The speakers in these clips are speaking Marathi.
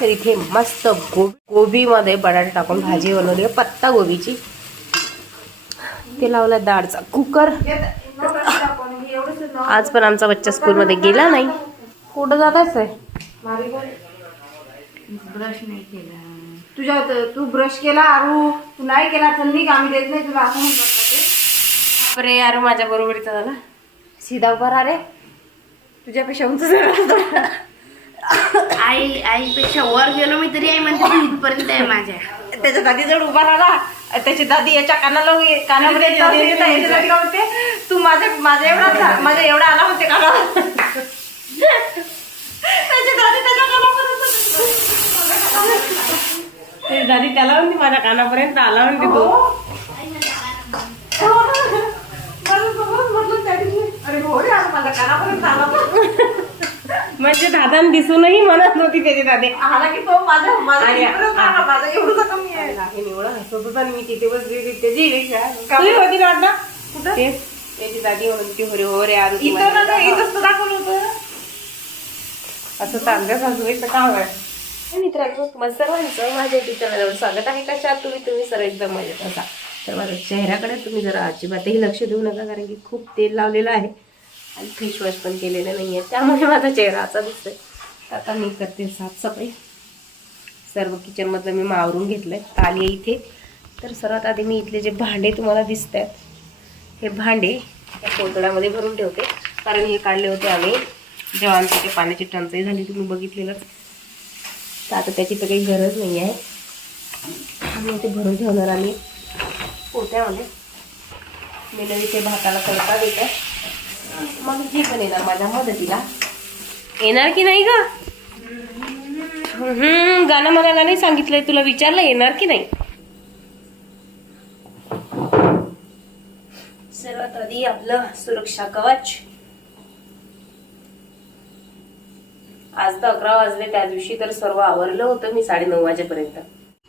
तर इथे मस्त गो गोबीमध्ये बटाटे टाकून भाजी बनवली पत्ता गोबीची. ते लावला डाळचा कुकर. आज पण आमचा बच्चा स्कूलमध्ये गेला नाही. कुठं जाताच आहे ब्रश नाही केला. तुझ्या तू ब्रश केला आरू? तू नाही केला तर नाही आम्ही देत नाही तुला. असं म्हणतात ते. अरे यार माझ्या बरोबरीचा झाला. सीधा उभा राहा रे. तुझ्यापेक्षा उंच झाला. आई आईपेक्षा वर गेलो मी तरी आई म्हणते तू इथपर्यंत आहे माझ्या. त्याच्या दादी जवळ उभा राहिला. त्याची दादी याच्या कानाला कानामध्ये येत होती, तर याची दादी काय म्हणते तू माझ्या माझ्या एवढा माझ्या एवढा आला होते त्याची दादी त्याच्या कानापर्यंत त्याची दादी त्याला म्हणते माझ्या कानापर्यंत आला म्हणते तो. म्हटलं त्या दिवशी अरे हो रे आता माझ्या कानापर्यंत आला तो. म्हणजे दादान दिसूनही म्हणत नव्हती त्याची दादी. आला की तो आणि- आला. माझा एवढं कमी आहे. हे निवडा हसत होता आणि मी तिथे बसली होती त्याची तुम्ही होती ना वाटतं कुठं? तेच त्याची दादी म्हणत होती हो रे हो रे आरू तू इथं माझ्या ना इथंच तर दाखवलं होतं. असं चांगल्या सासूबाईचं काम आहे मित्रांनो तुम्हाला सर्वांचं माझ्या स्वागत आहे. कशा आहात तुम्ही? तुम्ही सर्व एकदम मजेत असा तर माझ्या चेहऱ्याकडे तुम्ही जरा अजिबातही लक्ष देऊ नका कारण की खूप तेल लावलेलं आहे. आणि फेशवॉश पण केलेलं नाही आहे त्यामुळे माझा चेहरा असा दिसतोय. आता मी करते साफसफाई. सर्व किचनमधलं मी मावरून घेतलंय. आली आहे इथे. तर सर्वात आधी मी इथले जे भांडे तुम्हाला दिसत आहेत हे भांडे या कोतड्यामध्ये भरून ठेवते. कारण हे काढले होते आम्ही. जेव्हा आमच्या पाण्याची टंचाई झाली तुम्ही बघितलेलंच. तर आता त्याची तर काही गरज नाही आहे आम्ही ते भरून ठेवणार आम्ही. पोत्यामध्ये. मी नवी ते भाताला करता देतात मग ही पण येणार माझ्या मदतीला. येणार की नाही का हम्म, गाणं मला गाणं सांगितलंय तुला विचारलं येणार की नाही? सर्वात आधी आपलं सुरक्षा कवच. आज तर अकरा वाजले त्या दिवशी तर सर्व आवरलं होतं मी साडेनऊ वाजेपर्यंत.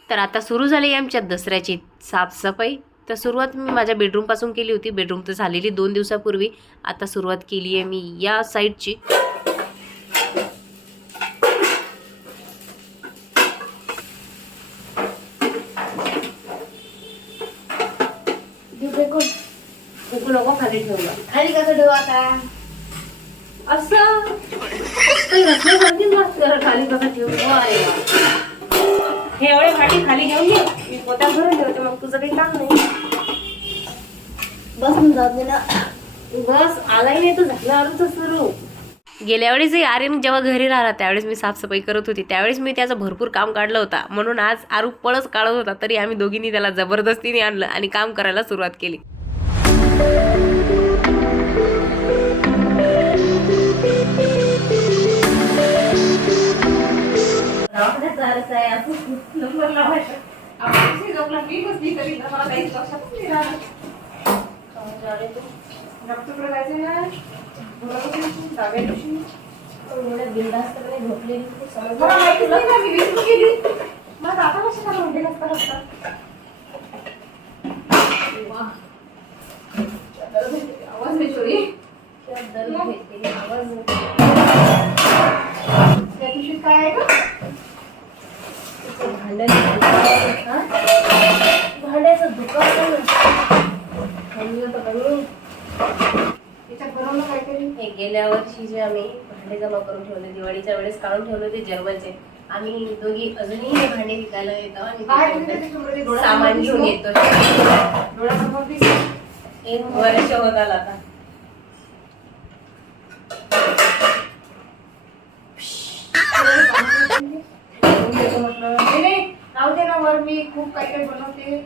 तर आता सुरू झाली आमच्या दसऱ्याची साफसफाई. तर सुरुवात मी माझ्या बेडरूमपासून केली होती. बेडरूम तर झालेली दोन दिवसापूर्वी. आता सुरुवात केली आहे मी या साईडची खाली ठेवलं खाली कसं ठेवू आता? असं. खाली कसं ठेवू. हे एवढे भांडी खाली घेऊन ये. मी पोत्यात भरून ठेवते मग तुझं काही काम नाही. बसून ना. बस आलाही नाही तर झालं आरूच सुरू. गेल्या वेळेस आर्यन जेव्हा घरी राहिला त्यावेळेस मी साफसफाई करत होती. त्यावेळेस मी त्याचं भरपूर काम काढलं होता. म्हणून आज आरू पळस काढत होता तरी आम्ही दोघींनी त्याला जबरदस्तीने आणलं आणि काम करायला सुरुवात केली. जायचं आहे असं नंबर लावायचा. आपण कशी जपला मी बसली तरी मला काही लक्षातच नाही राहिलं डॉक्टरकडे जायचं ना? डाव्या दिवशी बिंदास्तपणे झोपलेली माहितीच तुला? मी विसरून गेली. मला आता कशाला म्हणते नसता नसता. आवाज नाही चोरी. आवाज त्या दिवशी काय आहे का तिचं भांडण हा? भांड्याचं दुकान पण असतं. खाल्लं तर कमी. याच्यात बनवलं काहीतरी? हे गेल्या वर्षी जे आम्ही भांडे जमा करून ठेवले दिवाळीच्या वेळेस काढून ठेवले होते जर्मनचे आम्ही दोघी अजूनही हे भांडे विकायला येतो आणि सामान घेऊन येतो. एक वर्ष होत आला आता नाही, नाही, राहू दे ना वर मी खूप काही काही बनवते.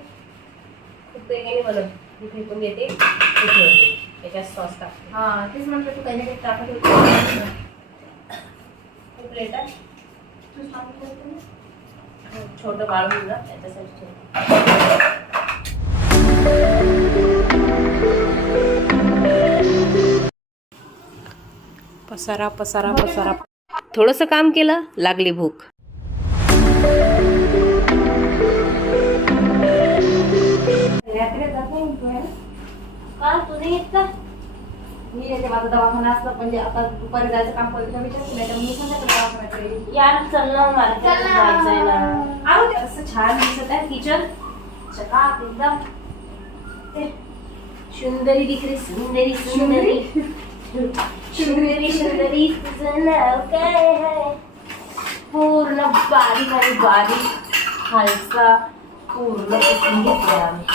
खूप नाही बनत मी फेकून देते. त्याच्यात सॉस टाकते. हा तेच म्हटलं तू काही ना काही टाकत होती. खूप लेट आहे. तूच टाकत होती ना. छोटं बाळ ना त्याच्यासाठी. पसारा पसारा पसारा. थोडंसं काम केलं लागली भूक. का तू नाही येत का मी येते माझा दवाखाना असतं म्हणजे आता दुपारी जायचं काम करत नाही तर मी संध्याकाळी दवाखान्यात येईल. यार चल ना मार्केट चल. ना. जायचंय ना. आणू दे. असं छान दिसत आहे किचन. चकाक एकदम. ते सुंदरी दिसली सुंदरी. सुंदरी सुंदरी. सुंदरी तुझं नाव काय आहे? पूर्ण बारीक आणि बारीक खालचा पूर्ण पुसून घेतलाय आम्ही.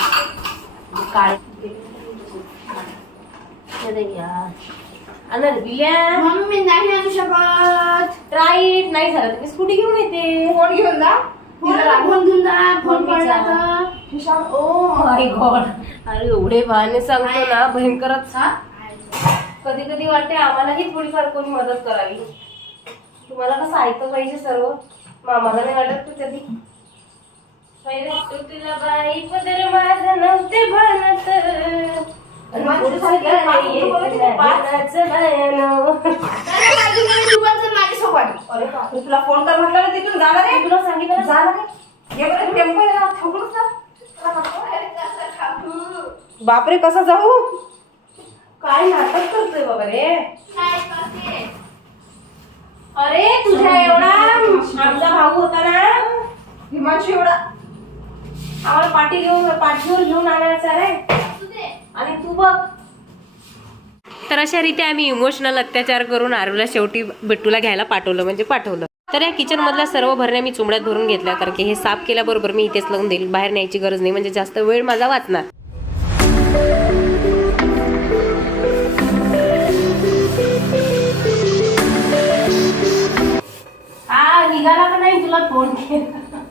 काळे अरे यार अनर बिल्या मम्मी नाही आणू शकत राईट नाही झालं तर मी स्कूटी घेऊन येते. फोन घेऊन जा. फोन घेऊन जा. फोन. पडला तर. ओ माय गॉड अरे एवढे बहाणे सांगतो ना भयंकरच. हा? कधी कधी वाटते आम्हालाही थोडीफार कोणी मदत करावी. तुम्हाला कसं ऐकलं पाहिजे सर्व? मामाला नाही वाटत तू कधी? तू तुला बाई पदर माझं नव्हते बनत तुला फोन कर म्हटलं ना तिथून जाणार आहे तुला सांगितलं? जाणार आहे. बापरे कसा जाऊ? काय नाटक करतोय बाबा रे. अरे तुझ्या एवढा आमचा भाऊ होता ना. हिमांशू एवढा. आम्हाला पाठी घेऊन पाठीवर घेऊन आणायचा रे. आणि तू बघ. तर अशा रीती आम्ही इमोशनल अत्याचार करून आरूला शेवटी बिट्टूला घ्यायला पाठवलं म्हणजे पाठवलं. तर या किचन मधल्या सर्व भरण्या मी चुमड्यात भरून घेतल्या कारण की हे साफ केल्याबरोबर मी इथेच लावून देईल बाहेर न्यायची गरज नाही म्हणजे जास्त वेळ माझा वाचणार. निघाला का नाही तुला फोन? केला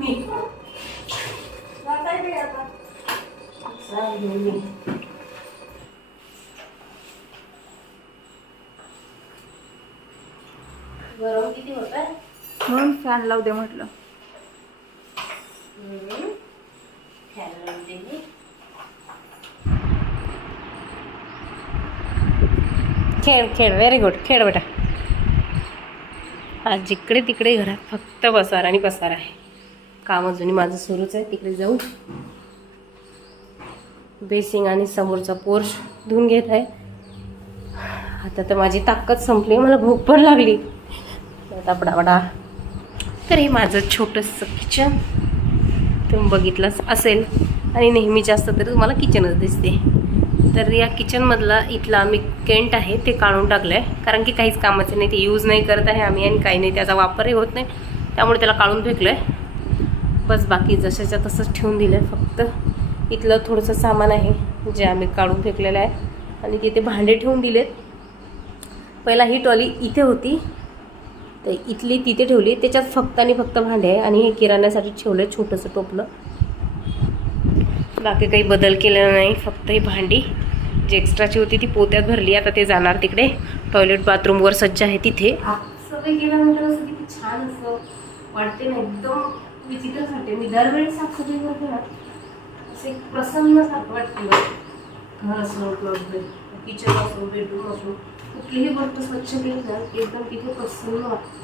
मी जाताय काय आता चालेल. गरम किती होत आहे? म्हणून फॅन लावू दे म्हटलं. खेळ खेळ व्हेरी गुड खेळ बेटा. आज जिकडे तिकडे घरात फक्त बसार आणि पसार आहे. काम अजूनही माझं सुरूच आहे. तिकडे जाऊ. बेसिंग आणि समोरचा पोर्श धुवून घेत आहे आता तर माझी ताकद संपली मला भूक पण लागली. आता तर हे माझं छोटंसं किचन तुम्ही बघितलंच असेल. आणि नेहमी जास्त तरी तुम्हाला किचनच दिसते. तर या किचनमधला इथला आम्ही केंट आहे ते काढून टाकलं आहे कारण की काहीच कामाचं नाही ते यूज नाही करत आहे आम्ही आणि काही नाही त्याचा वापरही होत नाही. त्यामुळे त्याला काढून फेकलं आहे बस बाकी जशाच्या तसंच ठेवून दिलं आहे फक्त. इथलं थोडंसं सामान आहे जे आम्ही काढून फेकलेलं आहे. आणि तिथे भांडे ठेवून दिलेत. पहिला ही ट्रॉली इथे होती. तर इथली तिथे ठेवली. त्याच्यात फक्त आणि फक्त भांडे आहे. आणि हे किराण्यासाठी ठेवलं आहे छोटंसं टोपलं. बाकी काही बदल केलेला नाही. फक्त ही भांडी. जी एक्स्ट्राची होती ती पोत्यात भरली. आता ते जाणार तिकडे. टॉयलेट बाथरूमवर सज्ज आहे तिथे. सगळं केल्यानंतर असं किती छान असं वाटते ना. एकदम विचित्र वाटते. मी दरवेळी साफसफाई करते ना. एक प्रसन्नसारखं वाटते मला. घर असो किचन असो बेडरूम असो कुठलीही गोष्ट स्वच्छ केली ना एकदम तिथे प्रसन्न वाटतं.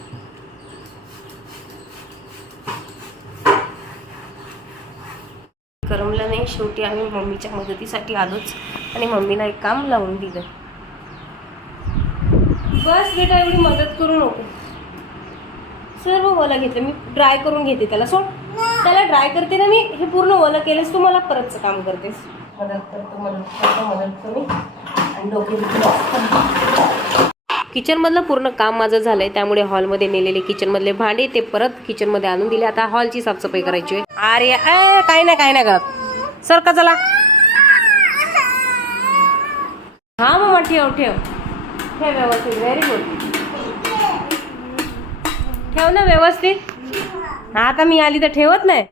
करमलं नाही शेवटी आम्ही मम्मीच्या मदतीसाठी आलोच आणि मम्मीला एक काम लावून दिलं. बस बेटा एवढी मदत करू नको. सर्व ओलं घेतलं मी ड्राय करून घेते त्याला सोड. त्याला ड्राय करते ना मी हे पूर्ण ओलं केलंस तू मला परतचं काम करतेस. मदत करतो मदत करतो मदत करू आणि डोके किचनमधलं पूर्ण काम माझं झालंय त्यामुळे हॉलमध्ये नेलेले किचनमधले भांडे ते परत किचनमध्ये आणून दिले. आता हॉलची साफसफाई करायची आहे. अरे ए, काय नाही काय नाही ग. सर का चला? हा मामा ठेव ठेव. ठेव व्यवस्थित व्हेरी गुड ठेव ना व्यवस्थित. आता मी आली तर ठेवत नाही.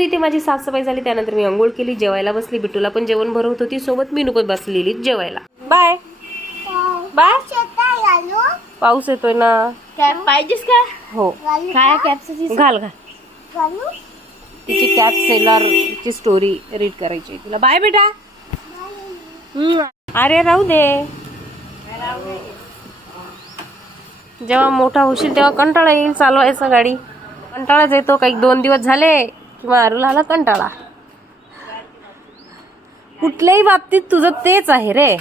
तर इथे माझी साफसफाई झाली त्यानंतर मी अंघोळ केली जेवायला बसली बिटूला पण जेवण भरवत होती सोबत मी नुकत बसलेली जेवायला. बाय. बाय. पाऊस येतोय ना. काय पाहिजेस का? हो. काय कॅप्सची घाल घाल. तिची कॅप सेलर ची स्टोरी रीड करायची तुला बाय बेटा. हम्म. अरे राहू दे. जेव्हा मोठा होशील तेव्हा कंटाळा येईल चालवायचा गाडी. कंटाळाच येतो काही दोन दिवस झाले. किंवा अरुला आला कंटाळा. कुठल्याही बाबतीत तुझं तेच आहे रे.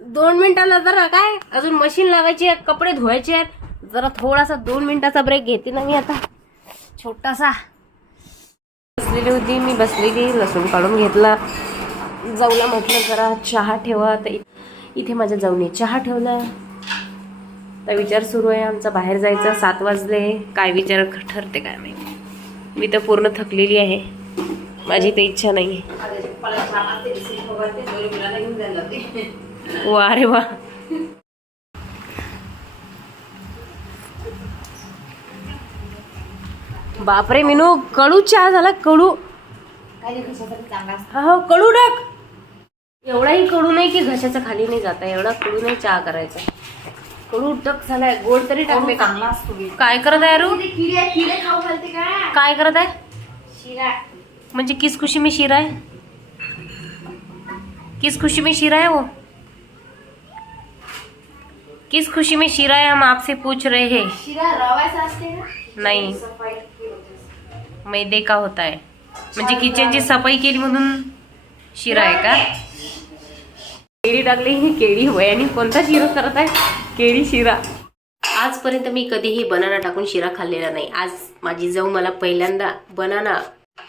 दोन मिनिटाला जरा काय? अजून मशीन लावायची आहे कपडे धुवायचे आहेत. जरा थोडासा दोन मिनिटाचा ब्रेक घेते ना मी आता. छोटासा. बसलेली होती मी बसलेली लसूण काढून घेतला. जाऊला म्हटलं जरा चहा ठेवा. तर इथे माझ्या जाऊने चहा ठेवला. तर विचार सुरू आहे आमचा बाहेर जायचा. सात वाजले. काय विचार ठरते काय माहिती. मी तर पूर्ण थकलेली आहे. माझी तर इच्छा नाही वा अरे वा. बापरे मिनू कडू चहा झाला कडू हा हो कडू डाक एवढाही कडू नाही की घशाच्या खाली नाही जाता एवढा कडू नाही चहा करायचा. कडू टक झालाय गोड तरी टाकले चांगला असतो बी. काय करत आहे अरू किडे किडे खाऊ घालते का? काय करत आहे? शिरा. म्हणजे किस खुशी में शिरा है किस खुशी में शीरा है? वो किस खुशी में शीरा है हम आपसे पूछ रहे हैं. शिरा रवायचा असते ना? नहीं. मैदे का होता है. म्हणजे किचनची सफ़ाई केली म्हणून शिरा आहे का? केळी टाकली ही केळी वयाने कोणता शिरा करत आहे? केळी शिरा. आजपर्यंत मी कधीही बनाना टाकून शिरा खाल्लेला नाही. आज माझी जाऊ मला पहिल्यांदा बनाना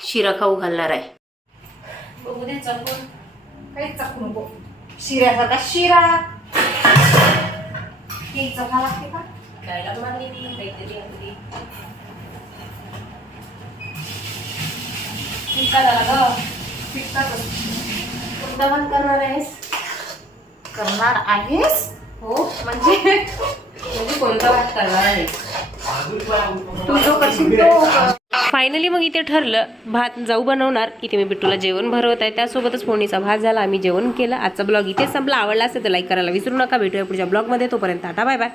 शिरा खाऊ घालणार आहे. बघू दे चकून. काहीच चाकू नको. शिऱ्यासारखा शिरा. केक चखा लागते का? काहीतरी झाला ग. करणार आहेस? करणार आहेस? हो म्हणजे म्हणजे कोणता भात करणार तू जो करशील तो कर. फायनली मग इथे ठरलं भात जाऊ बनवणार. इथे मी बिट्टूला जेवण भरवत आहे. त्यासोबतच फोणीचा भात झाला. आम्ही जेवण केलं. आजचा ब्लॉग इथे संपला. आवडला असेल तर लाईक करायला विसरू नका. भेटूया पुढच्या ब्लॉगमध्ये. तोपर्यंत आता बाय बाय